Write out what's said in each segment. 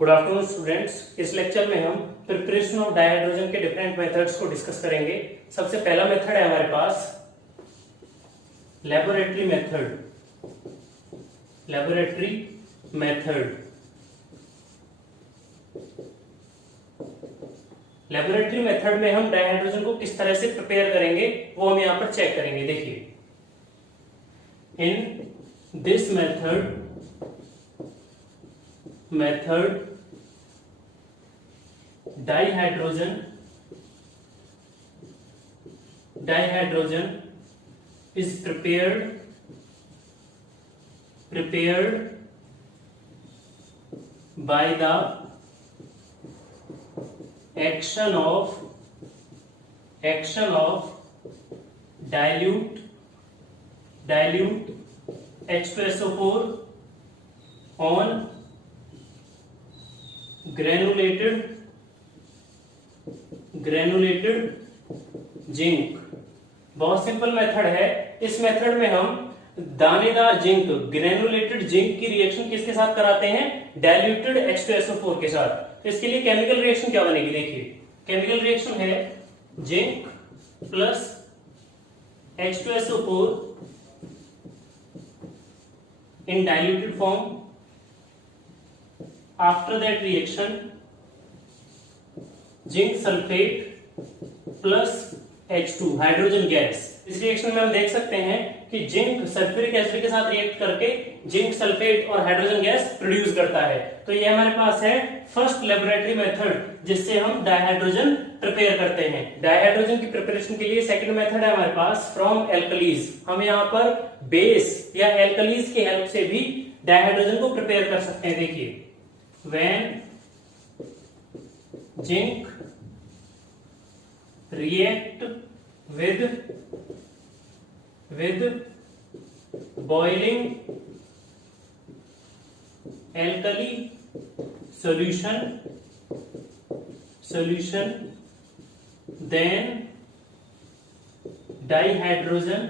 Good afternoon students. इस lecture में हम प्रिपरेशन ऑफ डायहाइड्रोजन के डिफरेंट मेथड्स को डिस्कस करेंगे। सबसे पहला मेथड है हमारे पास laboratory method. Laboratory method laboratory method में हम डायहाइड्रोजन को किस तरह से प्रिपेयर करेंगे वो हम यहां पर चेक करेंगे। देखिए, in this method dihydrogen is prepared by the action of dilute H2SO4 on granulated zinc. बहुत सिंपल मेथड है। इस मेथड में हम दानेदार जिंक, ग्रेनुलेटेड जिंक की रिएक्शन किसके साथ कराते हैं? डाइल्यूटेड H2SO4 के साथ। इसके लिए केमिकल रिएक्शन क्या बनेगी? देखिए, केमिकल रिएक्शन है zinc plus H2SO4 in diluted form. After that reaction, zinc sulphate plus H2 hydrogen gas. इस रिएक्शन में हम देख सकते हैं कि जिंक सल्फ्यूरिक एसिड के साथ रिएक्ट करके जिंक सल्फेट और हाइड्रोजन गैस प्रोड्यूस करता है। तो ये हमारे पास है फर्स्ट लेबोरेटरी मेथड जिससे हम डायहाइड्रोजन प्रिपेयर करते हैं। डायहाइड्रोजन की प्रिपरेशन के लिए सेकंड मेथड है हमारे पास फ्रॉम एल्कलीज। हम यहाँ पर बेस या एल्कलीज की हेल्प से भी डायहाइड्रोजन को प्रिपेयर कर सकते हैं। देखिए, when zinc react with boiling alkali solution, then dihydrogen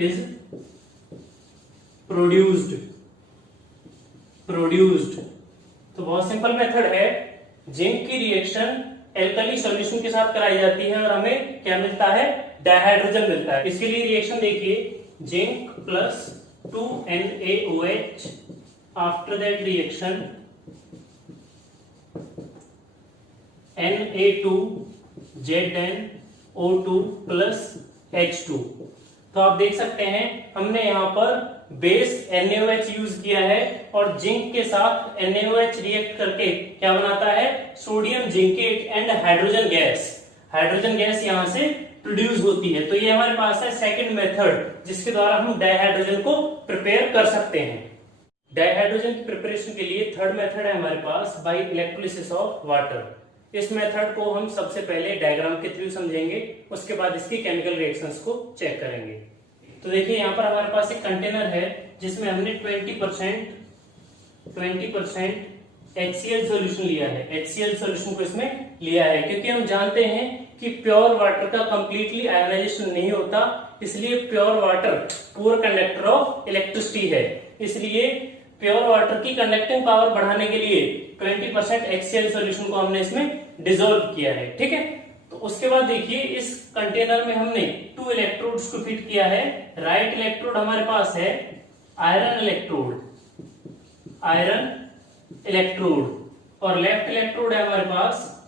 is produced. तो बहुत सिंपल मेथड है। जिंक की रिएक्शन एल्कली सॉल्यूशन के साथ कराई जाती है और हमें क्या मिलता है? डायहाइड्रोजन मिलता है। इसके लिए रिएक्शन देखिए, zinc plus 2NaOH। After that reaction Na2ZnO2 plus H2। तो आप देख सकते हैं हमने यहां पर बेस NaOH यूज किया है और जिंक के साथ NaOH रिएक्ट करके क्या बनाता है? Sodium zincate and hydrogen gas. Hydrogen gas यहां से प्रोड्यूस होती है। तो ये हमारे पास है सेकंड मेथड जिसके द्वारा हम डायहाइड्रोजन को प्रिपेयर कर सकते हैं। डायहाइड्रोजन की प्रिपरेशन के लिए थर्ड मेथड है हमारे पास बाय इलेक्ट्रोलिसिस ऑफ वाटर। इस मेथड को हम सबसे पहले डायग्राम के थ्रू समझेंगे, उसके बाद इसकी केमिकल रिएक्शंस को चेक करेंगे। तो देखिए, यहाँ पर हमारे पास एक कंटेनर है जिसमें हमने 20% HCl सॉल्यूशन लिया है। HCl सॉल्यूशन को इसमें लिया है क्योंकि हम जानते हैं कि प्योर वाटर का कंप्लीटली आयोनाइजेशन नहीं होता, इसलिए pure water poor conductor of electricity है। इसलिए प्योर वाटर की कंडक्टिंग पावर बढ़ाने के लिए 20% HCl सॉल्यूशन को हमने इसमें डिसॉल्व किया है। ठीक है, तो उसके बाद देखिए, इस कंटेनर में हमने 2 इलेक्ट्रोड्स को फिट किया है। राइट इलेक्ट्रोड हमारे पास है आयरन इलेक्ट्रोड और लेफ्ट इलेक्ट्रोड है हमारे पास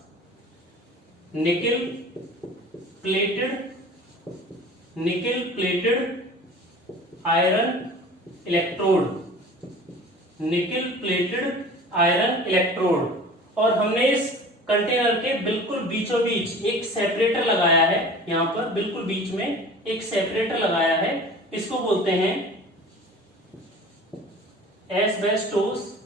निकेल प्लेटेड आयरन इलेक्ट्रोड। और हमने इस कंटेनर के बिल्कुल बीचों बीच एक सेपरेटर लगाया है। यहां पर बिल्कुल बीच में एक सेपरेटर लगाया है, इसको बोलते हैं एस्बेस्टोस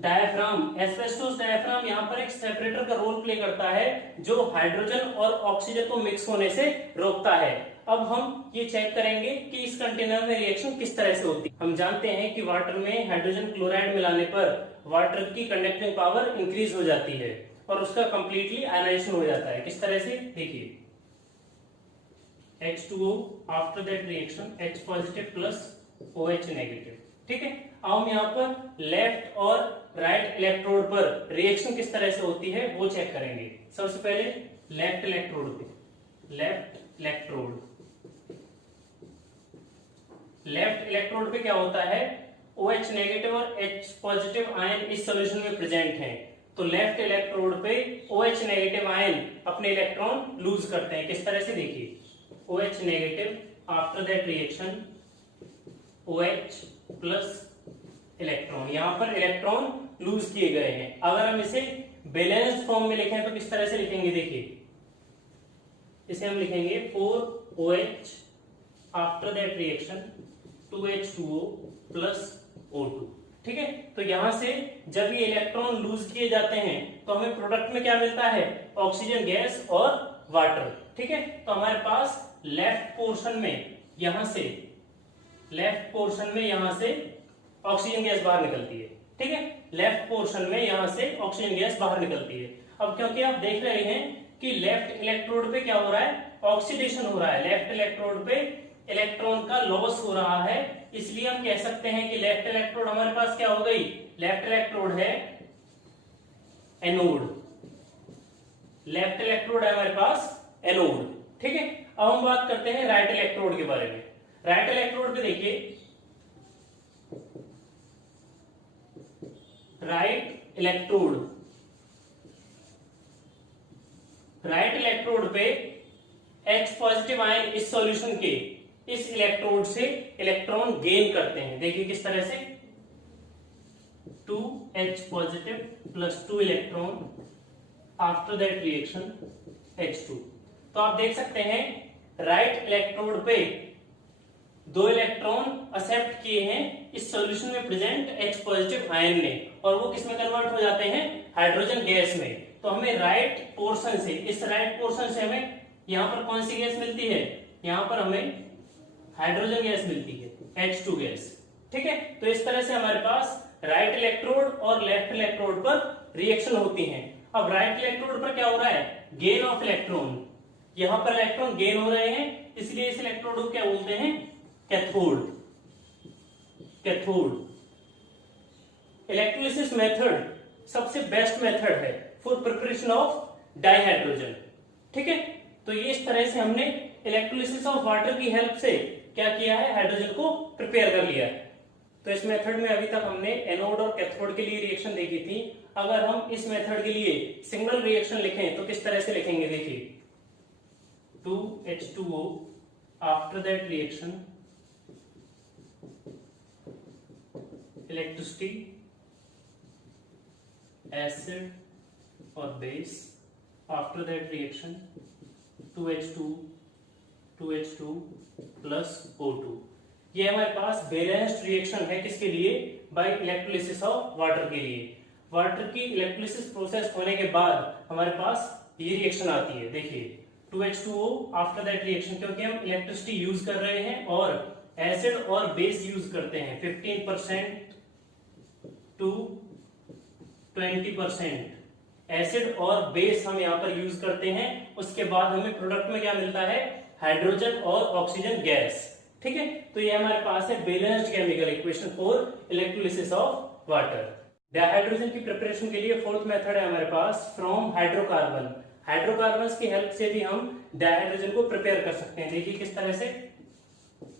डायाफ्राम। एस्बेस्टोस डायाफ्राम यहां पर एक सेपरेटर का रोल प्ले करता है जो हाइड्रोजन और ऑक्सीजन को मिक्स होने से रोकता है। अब हम ये चेक करेंगे कि इस कंटेनर में रिएक्शन किस तरह से होती है। हम जानते हैं कि वाटर में हाइड्रोजन क्लोराइड मिलाने पर वाटर की कंडक्टिंग पावर इंक्रीज हो जाती है और उसका कंप्लीटली आयनाइजेशन हो जाता है। किस तरह से? देखिए, H2O after that reaction H positive plus OH negative. ठीक है, अब हम यहाँ पर लेफ्ट और राइट इलेक्ट्रोड पर रिएक्शन किस तरह से होती है वो चेक करेंगे। सबसे पहले लेफ्ट इलेक्ट्रोड पे क्या होता है, OH नेगेटिव और H पॉजिटिव आयन इस सॉल्यूशन में प्रेजेंट हैं। तो लेफ्ट इलेक्ट्रोड पे OH नेगेटिव आयन अपने इलेक्ट्रॉन लूज करते हैं। किस तरह से, देखिए OH negative after that reaction OH plus electron, यहां पर इलेक्ट्रॉन लूज किए गए हैं। अगर हम इसे बैलेंस्ड फॉर्म में लिखें तो किस तरह से लिखेंगे, देखिए इसे हम लिखेंगे 4OH after that reaction 2H2O plus O2। ठीक है, तो यहां से जब ये इलेक्ट्रॉन लूज किए जाते हैं तो हमें प्रोडक्ट में क्या मिलता है, ऑक्सीजन गैस और वाटर। ठीक है, तो हमारे पास लेफ्ट पोर्शन में यहां से ऑक्सीजन गैस बाहर निकलती है। ठीक है, लेफ्ट पोर्शन में यहां से ऑक्सीजन गैस बाहर निकलती है। अब क्योंकि आप देख रहे हैं कि लेफ्ट इलेक्ट्रोड पे क्या हो रहा है, ऑक्सीडेशन हो रहा है, लेफ्ट इलेक्ट्रोड पे इलेक्ट्रॉन का लॉस हो रहा है, इसलिए हम कह सकते हैं कि लेफ्ट इलेक्ट्रोड हमारे पास क्या हो गई, लेफ्ट इलेक्ट्रोड है एनोड, लेफ्ट इलेक्ट्रोड है हमारे पास एनोड। ठीक है, अब हम बात करते हैं राइट इलेक्ट्रोड के बारे में। राइट इलेक्ट्रोड पे देखिए, राइट इलेक्ट्रोड पे H पॉजिटिव आयन इस सॉल्यूशन के इस इलेक्ट्रोड से इलेक्ट्रॉन गेन करते हैं। देखिए किस तरह से, 2H positive plus 2 electron after that reaction H2। तो आप देख सकते हैं राइट इलेक्ट्रोड पे 2 इलेक्ट्रॉन एक्सेप्ट किए हैं इस सॉल्यूशन में प्रेजेंट H पॉजिटिव आयन ने, और वो किस में कन्वर्ट हो जाते हैं, हाइड्रोजन गैस में। तो हमें राइट पोर्शन से, इस राइट पोर्शन से हमें यहां पर कौन सी गैस मिलती है, यहां पर हमें हाइड्रोजन गैस मिलती है, H2 गैस। ठीक है, तो इस तरह से हमारे पास राइट इलेक्ट्रोड और लेफ्ट इलेक्ट्रोड पर रिएक्शन होती है। अब राइट इलेक्ट्रोड पर क्या हो रहा है, गेन ऑफ इलेक्ट्रॉन, यहां पर इलेक्ट्रॉन गेन हो रहे हैं, इसलिए इस इलेक्ट्रोड को क्या बोलते हैं, कैथोड। इलेक्ट्रोलिसिस मेथड सबसे बेस्ट मेथड है फॉर प्रिपरेशन ऑफ डाइहाइड्रोजन। ठीक है, तो ये इस तरह से हमने इलेक्ट्रोलिसिस ऑफ वाटर की हेल्प से क्या किया है, हाइड्रोजन को प्रिपेयर कर लिया है। तो इस मेथड में अभी तक हमने एनोड और कैथोड के लिए रिएक्शन देखी थी। अगर हम इस मेथड के लिए सिंगल रिएक्शन लिखें तो किस तरह से लिखेंगे, देखिए 2H2O after that reaction electricity, acid और base after that reaction 2H2 plus O2। ये हमारे पास बैलेंस्ड रिएक्शन है, किसके लिए, बाय इलेक्ट्रोलिसिस ऑफ वाटर के लिए। वाटर की इलेक्ट्रोलिसिस प्रोसेस होने के बाद हमारे पास ये रिएक्शन आती है। देखिए 2H2O आफ्टर दैट रिएक्शन, क्योंकि हम इलेक्ट्रिसिटी यूज कर रहे हैं और एसिड और बेस यूज करते हैं, 15% टू 20% एसिड और बेस हम यहाँ पर यूज करते हैं। उसके बाद हमें प्रोडक्ट में क्या मिलता है, हाइड्रोजन और ऑक्सीजन गैस। ठीक है, तो ये हमारे पास है balanced chemical equation for electrolysis of water. Dihydrogen की प्रिपरेशन के लिए फोर्थ मेथड है हमारे पास फ्रॉम हाइड्रोकार्बन। हाइड्रोकार्बन्स की हेल्प से भी हम डाइहाइड्रोजन को प्रिपेयर कर सकते हैं। देखिए किस तरह से,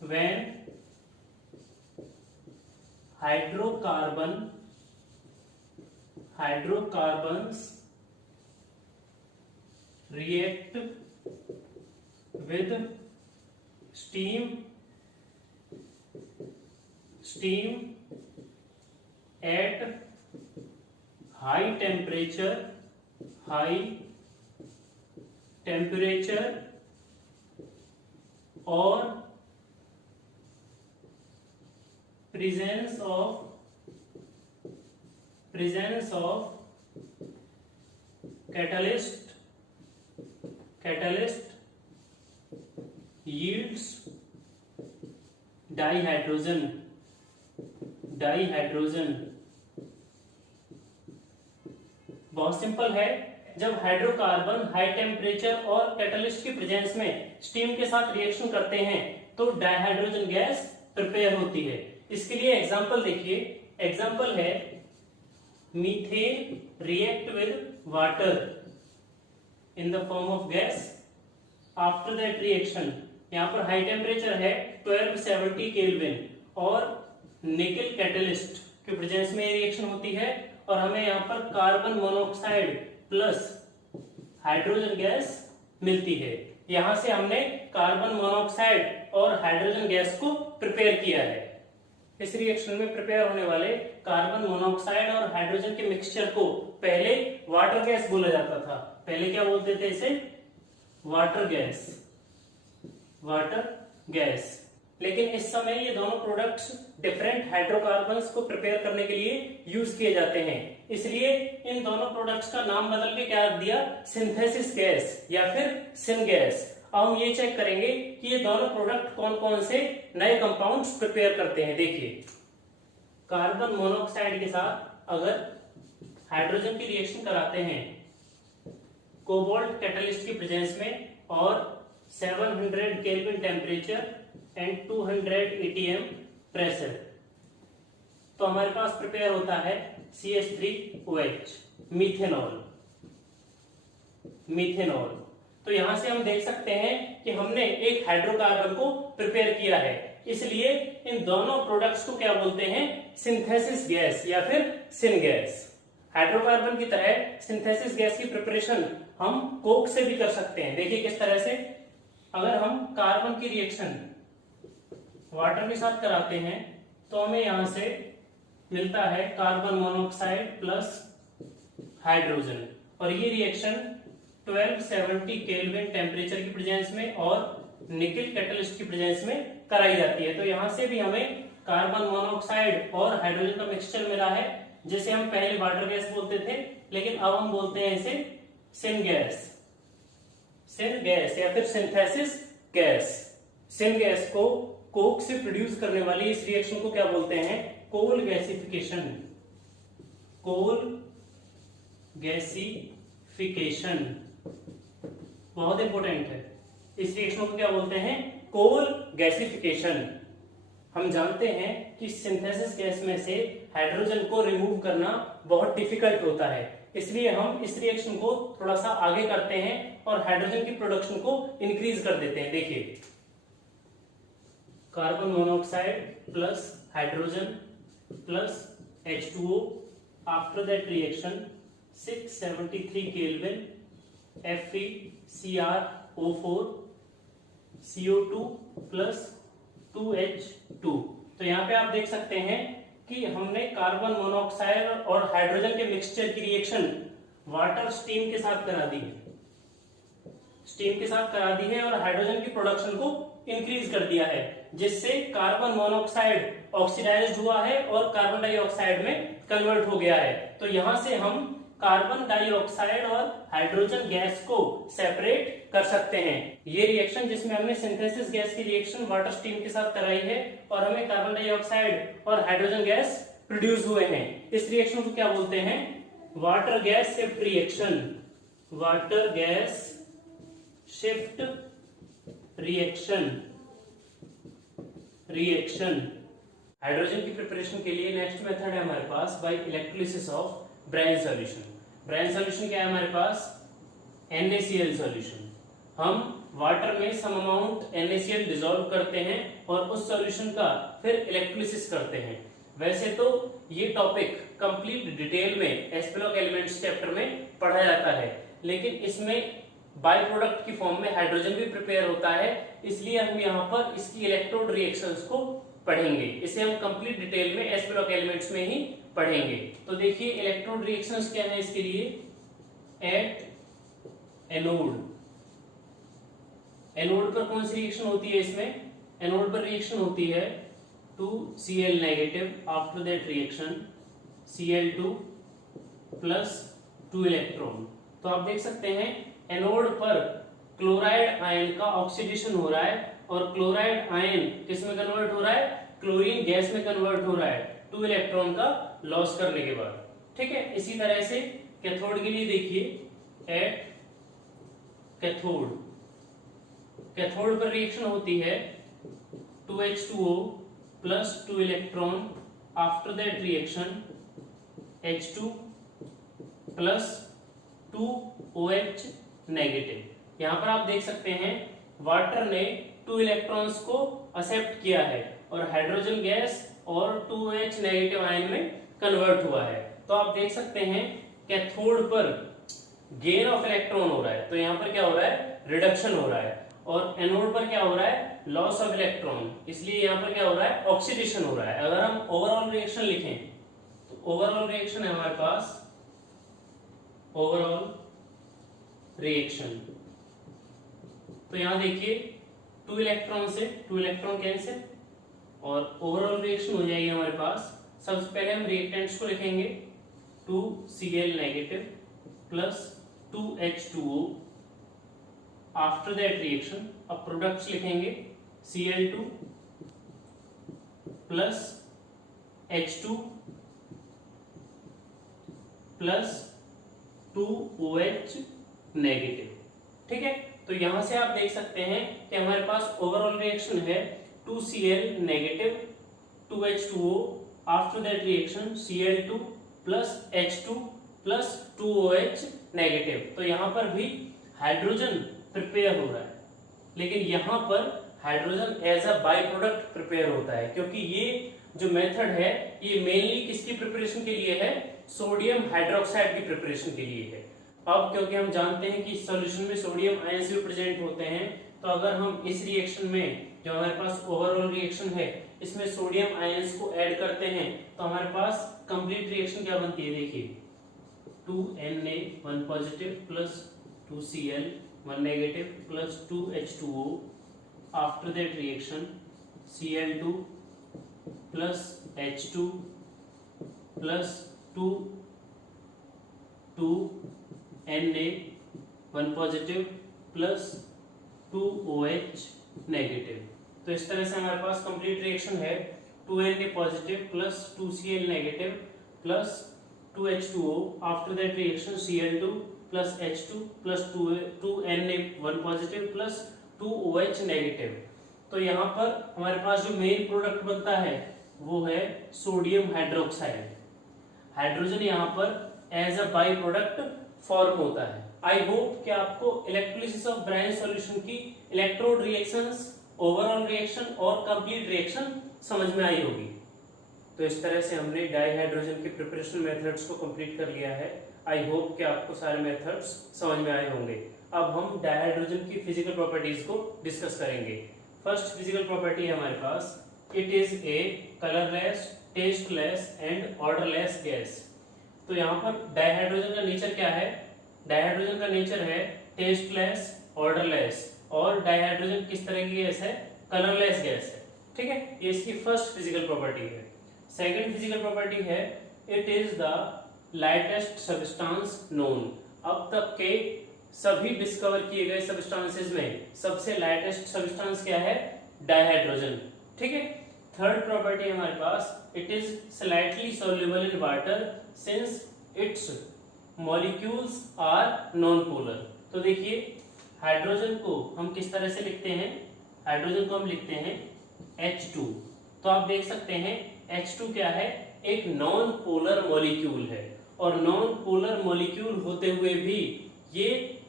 when hydrocarbons react with steam at high temperature or presence of catalyst yields dihydrogen। बहुत सिंपल है, जब हाइड्रोकार्बन हाई टेम्परेचर और कैटलिस्ट की प्रेजेंस में स्टीम के साथ रिएक्शन करते हैं तो डाइहाइड्रोजन गैस प्रिपेयर होती है। इसके लिए एग्जांपल देखिए, एग्जांपल है methane react with water in the form of gas. After that reaction, यहाँ पर हाई टेम्परेचर है 1270 केल्विन और निकल कैटलिस्ट की प्रेजेंस में रिएक्शन होती है और हमें यहाँ पर carbon monoxide plus hydrogen gas मिलती है। यहां से हमने कार्बन मोनोऑक्साइड और हाइड्रोजन गैस को प्रिपेयर किया है। इस रिएक्शन में प्रिपेयर होने वाले कार्बन मोनोऑक्साइड और हाइड्रोजन के मिक्सचर को पहले वाटर गैस बोला जाता था। पहले क्या बोलते थे इसे? Water gas, water gas. लेकिन इस समय ये दोनों प्रोडक्ट्स डिफरेंट हाइड्रोकार्बन्स को प्रिपेयर करने के लिए यूज किए जाते हैं, इसलिए इन दोनों प्रोडक्ट्स का नाम बदल के क्या रख दिया? सिंथेसिस गैस या फिर सिन गैस। अब हम ये चेक करेंगे कि ये दोनों प्रोडक्ट कौन कौन से नए कंपाउंड्स प्रिपेयर करते हैं। देखिए, कार्बन मोनोऑक्साइड के साथ अगर हाइड्रोजन की रिएक्शन कराते हैं कोबाल्ट कैटलिस्ट की प्रेजेंस में और 700 kelvin temperature and 200 atm pressure, तो हमारे पास प्रिपेयर होता है CH3OH, मीथेनॉल। मीथेनॉल, तो यहां से हम देख सकते हैं कि हमने एक हाइड्रोकार्बन को प्रिपेयर किया है, इसलिए इन दोनों प्रोडक्ट्स को क्या बोलते हैं? सिंथेसिस गैस या फिर सिन गैस। हाइड्रोकार्बन की तरह सिंथेसिस गैस की प्रिपरेशन हम कोक से भी कर सकते हैं। देखिए किस तरह से, अगर हम कार्बन की रिएक्शन वाटर के साथ कराते हैं तो हमें यहां से मिलता है कार्बन मोनोऑक्साइड प्लस हाइड्रोजन, और ये रिएक्शन 1270 केल्विन टेम्परेचर की प्रेजेंस में और निकल कैटलिस्ट की प्रेजेंस में कराई जाती है। तो यहां से भी हमें कार्बन मोनोऑक्साइड और हाइड्रोजन का मिक्सचर मिला है, जिसे हम पहले वाटर गैस बोलते थे, लेकिन अब हम बोलते हैं इसे सिन गैस। सिन गैस या फिर सिंथेसिस गैस। सिन गैस को कोक से प्रोड्यूस करने वाली इस रिएक्शन को क्या बोलते हैं? Coal gasification. कोल गैसिफिकेशन बहुत इंपॉर्टेंट है। इस रिएक्शन को क्या बोलते हैं? Coal gasification. हम जानते हैं कि सिंथेसिस गैस में से हाइड्रोजन को रिमूव करना बहुत डिफिकल्ट होता है, इसलिए हम इस रिएक्शन को थोड़ा सा आगे करते हैं और हाइड्रोजन की प्रोडक्शन को इंक्रीज कर देते हैं। देखिए, carbon monoxide plus hydrogen plus H2O, after that reaction 673 kelvin FeCrO4 CO2 plus 2H2। तो यहाँ पे आप देख सकते हैं कि हमने कार्बन मोनोऑक्साइड और हाइड्रोजन के मिक्सचर की रिएक्शन वाटर स्टीम के साथ करा दी है, स्टीम के साथ करा दी है और हाइड्रोजन की प्रोडक्शन को इंक्रीज कर दिया है, जिससे कार्बन मोनोऑक्साइड ऑक्सीडाइज्ड हुआ है और कार्बन डाइऑक्साइड में कन्वर्ट हो गया है। तो यहां से हम कार्बन डाइऑक्साइड और हाइड्रोजन गैस को सेपरेट कर सकते हैं। ये रिएक्शन जिसमें हमने सिंथेसिस गैस की रिएक्शन वाटर स्टीम के साथ कराई है और हमें कार्बन डाइऑक्साइड और हाइड्रोजन गैस प्रोड्यूस हुए हैं, इस रिएक्शन को क्या बोलते हैं? Water gas shift reaction. Water gas shift reaction. Hydrogen की प्रिपरेशन के लिए नेक्स्ट मेथड है हमारे पास by electrolysis of brine solution. Brine solution क्या है हमारे पास? NaCl solution. हम वाटर में सम अमाउंट NaCl डिसॉल्व करते हैं और उस सॉल्यूशन का फिर इलेक्ट्रोलिसिस करते हैं। वैसे तो ये टॉपिक कंप्लीट डिटेल में एस ब्लॉक एलिमेंट्स चैप्टर में पढ़ा जाता है, लेकिन इसमें बाय प्रोडक्ट की फॉर्म में हाइड्रोजन भी प्रिपेयर होता है, इसलिए हम यहाँ पर इसकी इलेक्ट्रोड रिएक्शंस को पढ़ेंगे। इसे हम कंप्लीट डिटेल में एस ब्लॉक एलिमेंट्स में ही पढ़ेंगे। तो देखिए इलेक्ट्रोड रिएक्शंस क्या है इसके लिए? At anode. एनोड पर कौन सी रिएक्शन होती है इसमें? एनोड पर रिएक्शन होती है 2Cl negative, after that reaction Cl2 plus 2 electron. तो आप देख सकते हैं एनोड पर क्लोराइड आयन का ऑक्सीडेशन हो रहा है और क्लोराइड आयन किस में कन्वर्ट हो रहा है? क्लोरीन गैस में कन्वर्ट हो रहा है 2 इलेक्ट्रॉन का लॉस करने के बाद। ठीक है, इसी तरह से कैथोड के लिए देखिए एट कैथोड, कैथोड पर रिएक्शन होती है 2H2O plus 2 electron, after that reaction H2 plus 2OH negative. यहां पर आप देख सकते हैं वाटर ने 2 इलेक्ट्रॉन्स को एक्सेप्ट किया है और हाइड्रोजन गैस और 2OH नेगेटिव आयन में कन्वर्ट हुआ है। तो आप देख सकते हैं कैथोड पर गेन ऑफ इलेक्ट्रॉन हो रहा है, तो यहां पर क्या हो रहा है, रिडक्शन हो रहा है, और एनोड पर क्या हो रहा है, लॉस ऑफ इलेक्ट्रॉन, इसलिए यहां पर क्या हो रहा है, ऑक्सीडेशन हो रहा है। अगर हम ओवरऑल रिएक्शन लिखें तो ओवरऑल रिएक्शन है हमारे पास, ओवरऑल रिएक्शन, तो यहां देखिए 2 इलेक्ट्रॉन से 2 इलेक्ट्रॉन कैंसिल और ओवरऑल रिएक्शन हो जाएगी हमारे पास। सबसे पहले हम रिएक्टेंट्स को लिखेंगे 2Cl negative plus 2H2O, after that reaction अब प्रोडक्ट्स लिखेंगे Cl2 plus H2 plus 2OH negative. ठीक है, तो यहां से आप देख सकते हैं कि हमारे पास ओवरऑल रिएक्शन है 2Cl negative 2H2O, after that reaction Cl2 plus H2 plus 2OH negative. तो यहां पर भी हाइड्रोजन प्रिपेयर हो रहा है, लेकिन यहां पर hydrogen as a by product prepare होता है, क्योंकि ये जो मेथड है ये मेनली किसकी प्रिपरेशन के लिए है, सोडियम हाइड्रोक्साइड की प्रिपरेशन के लिए है। अब क्योंकि हम जानते हैं कि सॉल्यूशन में सोडियम आयंस भी प्रेजेंट होते हैं, तो अगर हम इस रिएक्शन में जो हमारे पास ओवरऑल रिएक्शन है इसमें सोडियम आयंस को ऐड करते हैं तो हमारे पास कंप्लीट रिएक्शन क्या बनती है, देखिए 2Na 1 positive plus 2Cl 1 negative plus 2H2O, after that reaction Cl2 plus H2 plus 2Na 1 positive plus 2OH negative. तो इस तरह से हमारे पास कंप्लीट रिएक्शन है 2Na positive plus 2Cl negative plus 2H2O, after that reaction Cl2 plus H2 plus 2Na 1 positive plus 2OH negative. तो यहाँ पर हमारे पास जो मेन प्रोडक्ट बनता है वो है सोडियम हाइड्रोक्साइड। हाइड्रोजन यहाँ पर as a by product form होता है। आई होप कि आपको इलेक्ट्रोलिसिस ऑफ ब्रांच सॉल्यूशन की इलेक्ट्रोड रिएक्शंस, ओवरऑल रिएक्शन और कंप्लीट रिएक्शन समझ में आई होगी। तो इस तरह से हमने डाइहाइड्रोजन के प्रिपरेशन मेथड्स को कंप्लीट कर लिया है। आई होप कि आपको सारे मेथड्स समझ में आए होंगे। अब हम डाइहाइड्रोजन की फिजिकल प्रॉपर्टीज को डिस्कस करेंगे। फर्स्ट फिजिकल प्रॉपर्टी है हमारे पास, it is a colourless, tasteless and odourless gas. तो यहाँ पर डाइहाइड्रोजन का नेचर क्या है, डाइहाइड्रोजन का नेचर है टेस्टलेस, ऑर्डरलेस, और डाइहाइड्रोजन किस तरह की गैस है, कलरलेस गैस है। ठीक है, ये इसकी फर्स्ट फिजिकल प्रॉपर्टी है। सेकंड फिजिकल प्रॉपर्टी है, it is the lightest substance known. अब तक के सभी डिस्कवर किए गए सब्सटेंसेस में सबसे लाइटेस्ट सब्सटेंस क्या है, डाइहाइड्रोजन। ठीक है, थर्ड प्रॉपर्टी हमारे पास, it is slightly soluble in water since its molecules are non polar. तो देखिए हाइड्रोजन को हम किस तरह से लिखते हैं, हाइड्रोजन को हम लिखते हैं H2। तो आप देख सकते हैं H2 क्या है, एक नॉन पोलर मॉलिक्यूल है, और नॉन पोलर मॉलिक्यूल होते हुए भी ये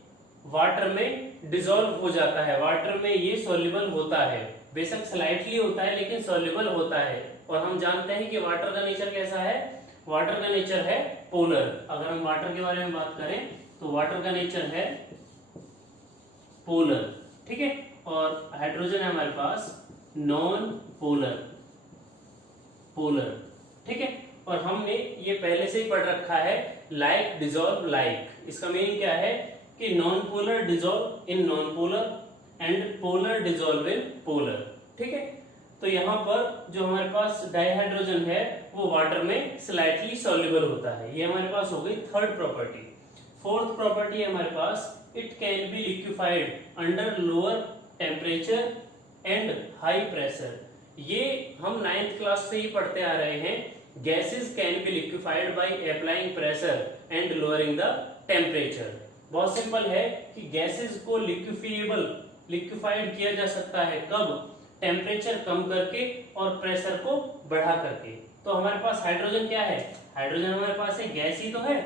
वाटर में डिसॉल्व हो जाता है, वाटर में ये सॉल्युबल होता है। बेशक स्लाइटली होता है लेकिन सॉल्युबल होता है। और हम जानते हैं कि वाटर का नेचर कैसा है, वाटर का नेचर है पोलर। अगर हम वाटर के बारे में बात करें तो वाटर का नेचर है पोलर। ठीक है, और हाइड्रोजन है हमारे पास नॉन पोलर, पोलर। ठीक है, और हमने ये पहले से ही पढ़ रखा है, लाइक डिसॉल्व लाइक। इसका मीनिंग क्या है कि non polar dissolve in non polar and polar dissolve in polar. ठीक है, तो यहाँ पर जो हमारे पास डाइहाइड्रोजन है वो वाटर में स्लाइटली सॉल्युबल होता है। ये हमारे पास हो गई थर्ड प्रॉपर्टी। फोर्थ प्रॉपर्टी है हमारे पास, it can be liquefied under lower temperature and high pressure. ये हम 9th क्लास से ही पढ़ते आ रहे हैं, gases can be liquefied by applying pressure and lowering the temperature. बहुत सिंपल है कि गैसेस को लिक्विफाइड किया जा सकता है कब? टेम्परेचर कम करके और प्रेशर को बढ़ा करके। तो हमारे पास हाइड्रोजन क्या है? हाइड्रोजन हमारे पास है, गैस ही तो है,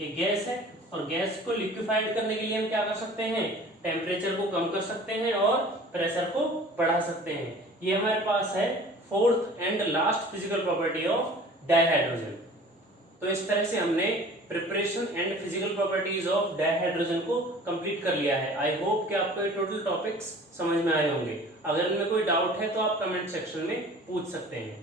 ये गैस है। और गैस को लिक्विफाइड करने के लिए हम क्या कर सकते हैं? टेम्परेचर को कम कर सकते हैं और प्रेशर को बढ़ा सकते हैं। ये हमारे पास है fourth and last physical property of dihydrogen. तो इस तरह से हमने preparation and physical properties of dihydrogen को कंप्लीट कर लिया है। आई होप कि आपको ये टोटल टॉपिक्स समझ में आए होंगे। अगर इनमें कोई डाउट है तो आप कमेंट सेक्शन में पूछ सकते हैं।